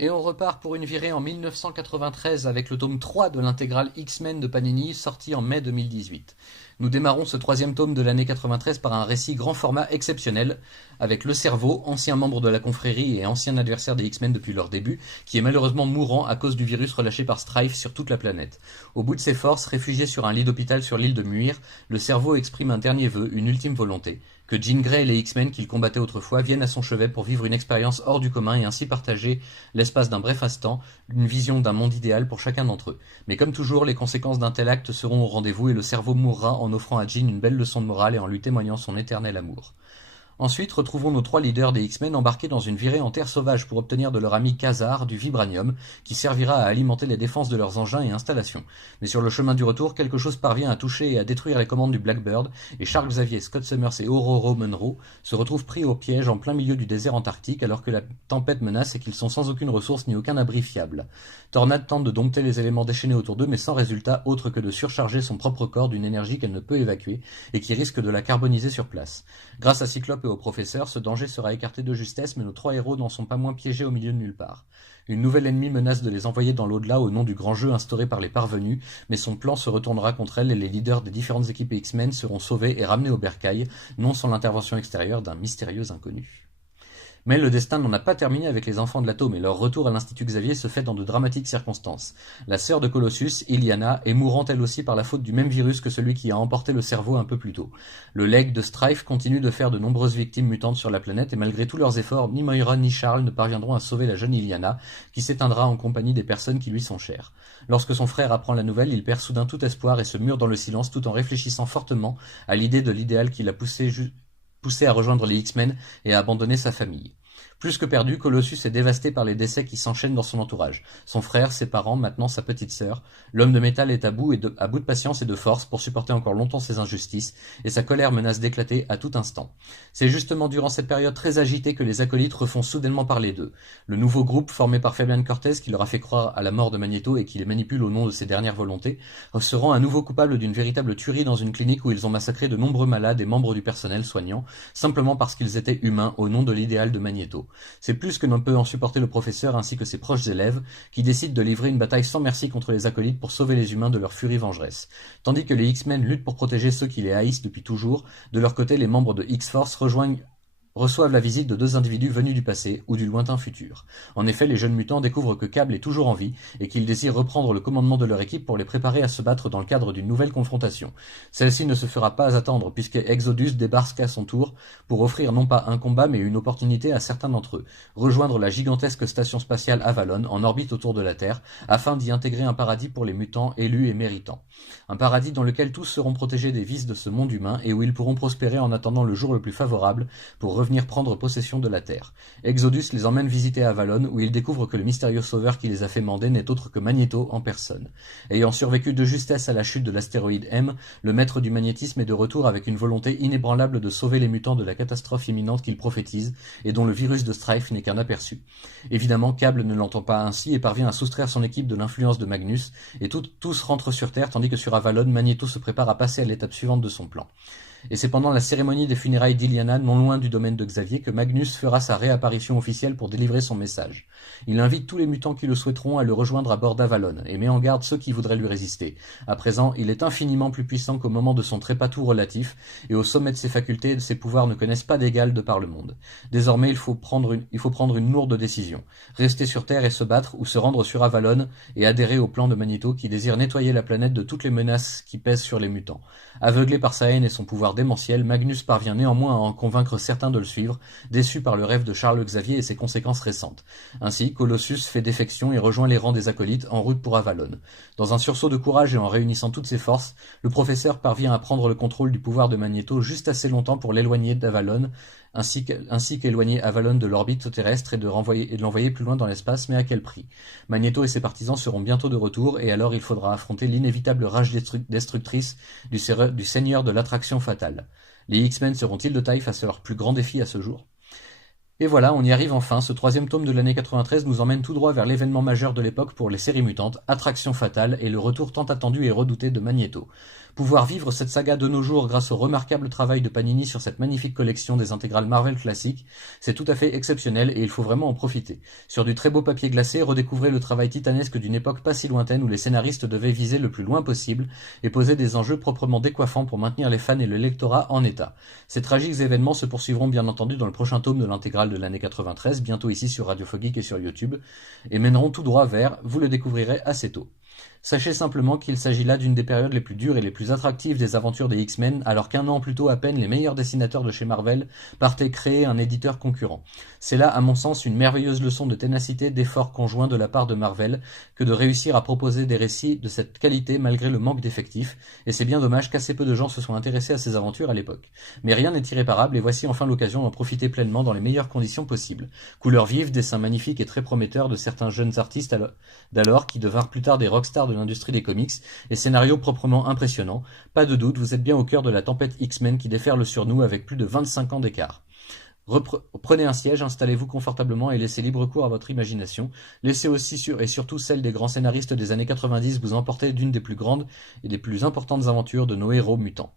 Et on repart pour une virée en 1993 avec le tome 3 de l'intégrale X-Men de Panini, sorti en mai 2018. Nous démarrons ce troisième tome de l'année 93 par un récit grand format exceptionnel, avec le Cerveau, ancien membre de la confrérie et ancien adversaire des X-Men depuis leur début, qui est malheureusement mourant à cause du virus relâché par Strife sur toute la planète. Au bout de ses forces, réfugié sur un lit d'hôpital sur l'île de Muir, le Cerveau exprime un dernier vœu, une ultime volonté, que Jean Grey et les X-Men qu'il combattait autrefois viennent à son chevet pour vivre une expérience hors du commun et ainsi partager, l'espace d'un bref instant, une vision d'un monde idéal pour chacun d'entre eux. Mais comme toujours, les conséquences d'un tel acte seront au rendez-vous et le Cerveau mourra en offrant à Jean une belle leçon de morale et en lui témoignant son éternel amour. Ensuite, retrouvons nos trois leaders des X-Men embarqués dans une virée en terre sauvage pour obtenir de leur ami Khazar du vibranium, qui servira à alimenter les défenses de leurs engins et installations. Mais sur le chemin du retour, quelque chose parvient à toucher et à détruire les commandes du Blackbird, et Charles Xavier, Scott Summers et Ororo Munro se retrouvent pris au piège en plein milieu du désert antarctique alors que la tempête menace et qu'ils sont sans aucune ressource ni aucun abri fiable. Tornade tente de dompter les éléments déchaînés autour d'eux, mais sans résultat autre que de surcharger son propre corps d'une énergie qu'elle ne peut évacuer et qui risque de la carboniser sur place. Grâce à Cyclope et au professeur, ce danger sera écarté de justesse, mais nos trois héros n'en sont pas moins piégés au milieu de nulle part. Une nouvelle ennemie menace de les envoyer dans l'au-delà au nom du grand jeu instauré par les parvenus, mais son plan se retournera contre elle et les leaders des différentes équipes X-Men seront sauvés et ramenés au bercail, non sans l'intervention extérieure d'un mystérieux inconnu. Mais le destin n'en a pas terminé avec les enfants de l'atome et leur retour à l'Institut Xavier se fait dans de dramatiques circonstances. La sœur de Colossus, Illyana, est mourante elle aussi par la faute du même virus que celui qui a emporté le cerveau un peu plus tôt. Le legs de Strife continue de faire de nombreuses victimes mutantes sur la planète et malgré tous leurs efforts, ni Moira ni Charles ne parviendront à sauver la jeune Illyana, qui s'éteindra en compagnie des personnes qui lui sont chères. Lorsque son frère apprend la nouvelle, il perd soudain tout espoir et se mure dans le silence tout en réfléchissant fortement à l'idée de l'idéal qui l'a poussé à rejoindre les X-Men et à abandonner sa famille. Plus que perdu, Colossus est dévasté par les décès qui s'enchaînent dans son entourage. Son frère, ses parents, maintenant sa petite sœur. L'homme de métal est à bout de patience et de force pour supporter encore longtemps ses injustices, et sa colère menace d'éclater à tout instant. C'est justement durant cette période très agitée que les acolytes refont soudainement parler d'eux. Le nouveau groupe, formé par Fabian Cortez, qui leur a fait croire à la mort de Magneto et qui les manipule au nom de ses dernières volontés, se rend à nouveau coupable d'une véritable tuerie dans une clinique où ils ont massacré de nombreux malades et membres du personnel soignant, simplement parce qu'ils étaient humains au nom de l'idéal de Magneto. C'est plus que ne peut en supporter le professeur ainsi que ses proches élèves, qui décident de livrer une bataille sans merci contre les acolytes pour sauver les humains de leur furie vengeresse. Tandis que les X-Men luttent pour protéger ceux qui les haïssent depuis toujours, de leur côté les membres de X-Force reçoivent la visite de deux individus venus du passé ou du lointain futur. En effet, les jeunes mutants découvrent que Cable est toujours en vie et qu'ils désirent reprendre le commandement de leur équipe pour les préparer à se battre dans le cadre d'une nouvelle confrontation. Celle-ci ne se fera pas attendre puisque Exodus débarque à son tour pour offrir non pas un combat mais une opportunité à certains d'entre eux, rejoindre la gigantesque station spatiale Avalon en orbite autour de la Terre afin d'y intégrer un paradis pour les mutants élus et méritants. Un paradis dans lequel tous seront protégés des vices de ce monde humain et où ils pourront prospérer en attendant le jour le plus favorable pour revenir prendre possession de la Terre. Exodus les emmène visiter Avalon où ils découvrent que le mystérieux sauveur qui les a fait mander n'est autre que Magneto en personne. Ayant survécu de justesse à la chute de l'astéroïde M, le maître du magnétisme est de retour avec une volonté inébranlable de sauver les mutants de la catastrophe imminente qu'il prophétise et dont le virus de Strife n'est qu'un aperçu. Évidemment, Cable ne l'entend pas ainsi et parvient à soustraire son équipe de l'influence de Magnus et tous rentrent sur Terre tandis que sur Avalon, Magneto se prépare à passer à l'étape suivante de son plan. Et c'est pendant la cérémonie des funérailles d'Illyana, non loin du domaine de Xavier, que Magnus fera sa réapparition officielle pour délivrer son message. Il invite tous les mutants qui le souhaiteront à le rejoindre à bord d'Avalon, et met en garde ceux qui voudraient lui résister. À présent, il est infiniment plus puissant qu'au moment de son trépatou relatif, et au sommet de ses facultés et de ses pouvoirs ne connaissent pas d'égal de par le monde. Désormais, il faut prendre une lourde décision. Rester sur Terre et se battre, ou se rendre sur Avalon et adhérer au plan de Magneto qui désire nettoyer la planète de toutes les menaces qui pèsent sur les mutants. Aveuglé par sa haine et son pouvoir démentiel, Magnus parvient néanmoins à en convaincre certains de le suivre, déçus par le rêve de Charles Xavier et ses conséquences récentes. Ainsi, Colossus fait défection et rejoint les rangs des acolytes en route pour Avalon. Dans un sursaut de courage et en réunissant toutes ses forces, le professeur parvient à prendre le contrôle du pouvoir de Magneto juste assez longtemps pour l'éloigner d'Avalon, ainsi qu'éloigner Avalon de l'orbite terrestre et de l'envoyer plus loin dans l'espace, mais à quel prix? Magneto et ses partisans seront bientôt de retour, et alors il faudra affronter l'inévitable rage destructrice du seigneur de l'attraction fatale. Les X-Men seront-ils de taille face à leur plus grand défi à ce jour? Et voilà, on y arrive enfin, ce troisième tome de l'année 93 nous emmène tout droit vers l'événement majeur de l'époque pour les séries mutantes, Attraction Fatale et le retour tant attendu et redouté de Magneto. Pouvoir vivre cette saga de nos jours grâce au remarquable travail de Panini sur cette magnifique collection des intégrales Marvel classiques, c'est tout à fait exceptionnel et il faut vraiment en profiter. Sur du très beau papier glacé, redécouvrez le travail titanesque d'une époque pas si lointaine où les scénaristes devaient viser le plus loin possible et poser des enjeux proprement décoiffants pour maintenir les fans et le lectorat en état. Ces tragiques événements se poursuivront bien entendu dans le prochain tome de l'intégrale de l'année 93, bientôt ici sur Radio Foggeek et sur YouTube, et mèneront tout droit vers, vous le découvrirez assez tôt. Sachez simplement qu'il s'agit là d'une des périodes les plus dures et les plus attractives des aventures des X-Men, alors qu'un an plus tôt à peine les meilleurs dessinateurs de chez Marvel partaient créer un éditeur concurrent. C'est là, à mon sens, une merveilleuse leçon de ténacité, d'effort conjoint de la part de Marvel que de réussir à proposer des récits de cette qualité malgré le manque d'effectifs, et c'est bien dommage qu'assez peu de gens se soient intéressés à ces aventures à l'époque. Mais rien n'est irréparable et voici enfin l'occasion d'en profiter pleinement dans les meilleures conditions possibles. Couleurs vives, dessins magnifiques et très prometteurs de certains jeunes artistes d'alors qui devinrent plus tard des rockstars de l'industrie des comics, et scénarios proprement impressionnants. Pas de doute, vous êtes bien au cœur de la tempête X-Men qui déferle sur nous avec plus de 25 ans d'écart. Prenez un siège, installez-vous confortablement et laissez libre cours à votre imagination. Laissez aussi et surtout celle des grands scénaristes des années 90 vous emporter d'une des plus grandes et des plus importantes aventures de nos héros mutants.